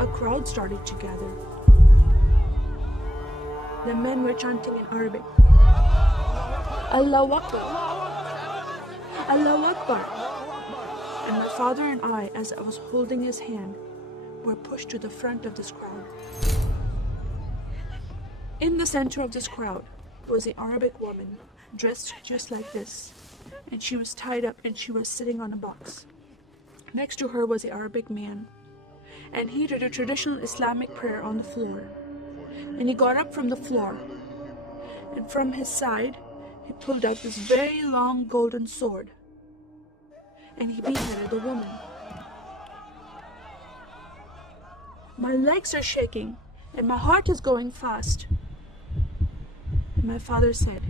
a crowd started to gather. The men were chanting in Arabic, Allahu Akbar, Allahu Akbar. And my father and I, as I was holding his hand, were pushed to the front of this crowd. In the center of this crowd was an Arabic woman, dressed just like this, and she was tied up and she was sitting on a box. Next to her was an Arabic man, and he did a traditional Islamic prayer on the floor. And he got up from the floor, and from his side, he pulled out this very long golden sword, and he beheaded the woman. My legs are shaking, and my heart is going fast. And my father said,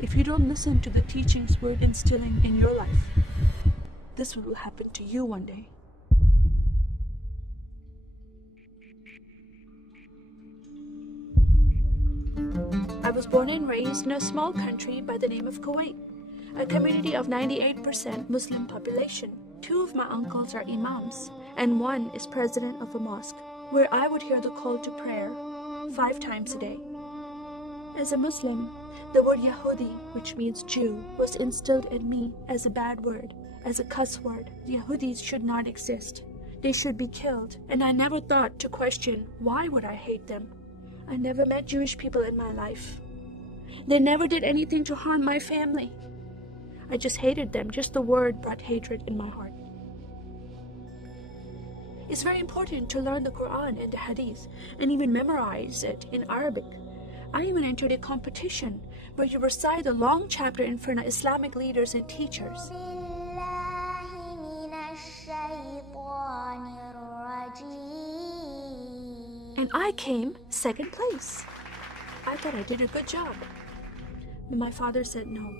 if you don't listen to the teachings we're instilling in your life, this will happen to you one day. I was born and raised in a small country by the name of Kuwait, a community of 98% Muslim population. 2 of my uncles are imams, and 1 is president of a mosque, where I would hear the call to prayer 5 times a day. As a Muslim, the word Yahudi, which means Jew, was instilled in me as a bad word, as a cuss word. Yahudis should not exist. They should be killed, and I never thought to question why would I hate them. I never met Jewish people in my life. They never did anything to harm my family. I just hated them. Just the word brought hatred in my heart. It's very important to learn the Quran and the Hadith and even memorize it in Arabic. I even entered a competition where you recite a long chapter in front of Islamic leaders and teachers. And I came 2nd place. I thought I did a good job. But my father said, no,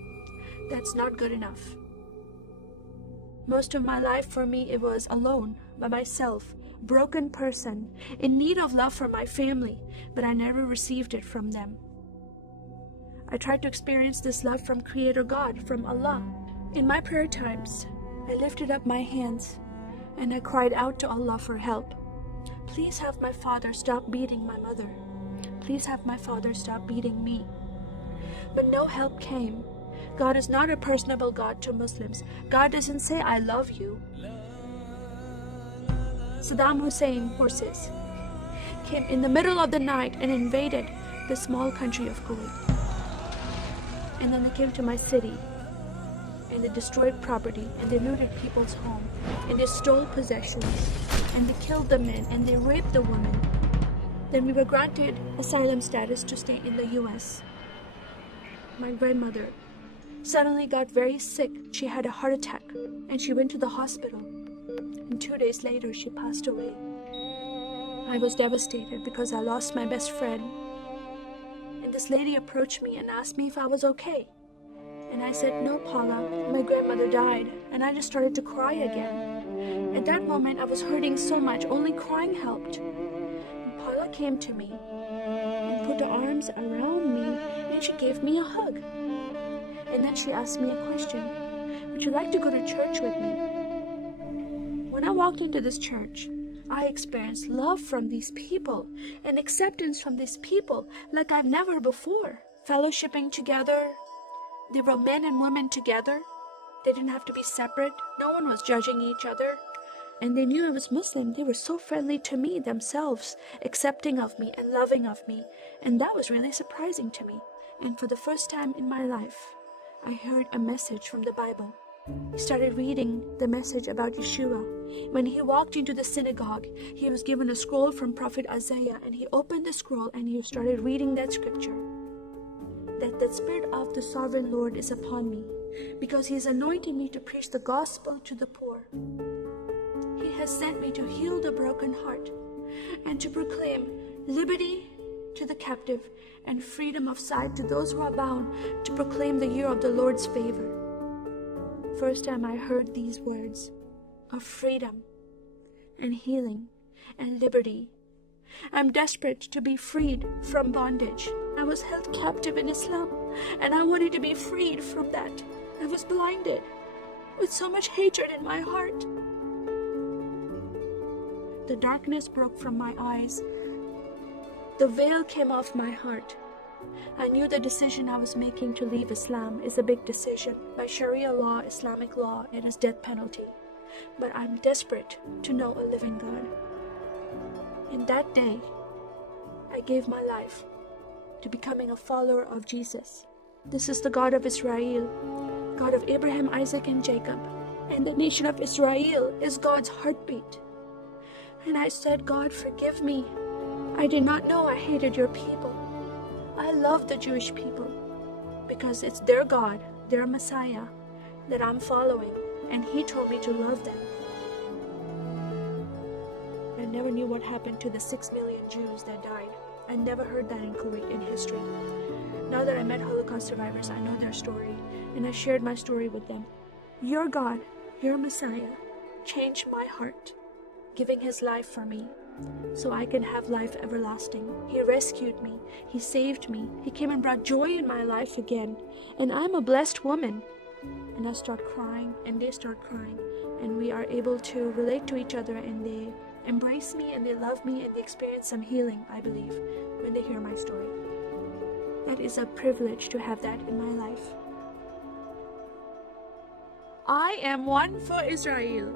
that's not good enough. Most of my life for me, it was alone, by myself, broken person, in need of love from my family, but I never received it from them. I tried to experience this love from Creator God, from Allah. In my prayer times, I lifted up my hands and I cried out to Allah for help. Please have my father stop beating my mother. Please have my father stop beating me. But no help came. God is not a personable God to Muslims. God doesn't say, I love you. Saddam Hussein forces came in the middle of the night and invaded the small country of Kuwait. And then they came to my city and they destroyed property and they looted people's home and they stole possessions and they killed the men and they raped the women. Then we were granted asylum status to stay in the US. My grandmother suddenly got very sick. She had a heart attack and she went to the hospital. And 2 days later, she passed away. I was devastated because I lost my best friend. And this lady approached me and asked me if I was okay. And I said, no, Paula, my grandmother died. And I just started to cry again. At that moment, I was hurting so much, only crying helped. And Paula came to me and put her arms around me and she gave me a hug. And then she asked me a question. Would you like to go to church with me? When I walked into this church, I experienced love from these people and acceptance from these people like I've never before. Fellowshipping together. They were men and women together. They didn't have to be separate. No one was judging each other. And they knew I was Muslim. They were so friendly to me themselves, accepting of me and loving of me. And that was really surprising to me. And for the first time in my life, I heard a message from the Bible. He started reading the message about Yeshua. When he walked into the synagogue, he was given a scroll from Prophet Isaiah, and he opened the scroll and he started reading that scripture. That the Spirit of the Sovereign Lord is upon me, because he has anointed me to preach the gospel to the poor. He has sent me to heal the broken heart and to proclaim liberty to the captive and freedom of sight to those who are bound, to proclaim the year of the Lord's favor. First time I heard these words of freedom and healing and liberty. I'm desperate to be freed from bondage. I was held captive in Islam and I wanted to be freed from that. I was blinded with so much hatred in my heart. The darkness broke from my eyes. The veil came off my heart. I knew the decision I was making to leave Islam is a big decision. By Sharia law, Islamic law, it is death penalty. But I'm desperate to know a living God. In that day, I gave my life to becoming a follower of Jesus. This is the God of Israel, God of Abraham, Isaac, and Jacob. And the nation of Israel is God's heartbeat. And I said, God, forgive me. I did not know I hated your people. I love the Jewish people because it's their God, their Messiah that I'm following. And He told me to love them. I never knew what happened to the 6 million Jews that died. I never heard that in Kuwait in history. Now that I met Holocaust survivors, I know their story, and I shared my story with them. Your God, your Messiah, changed my heart, giving His life for me, so I can have life everlasting. He rescued me. He saved me. He came and brought joy in my life again. And I'm a blessed woman. And I start crying, and they start crying, and we are able to relate to each other, and they embrace me, and they love me, and they experience some healing, I believe, when they hear my story. That is a privilege to have that in my life. I am one for Israel.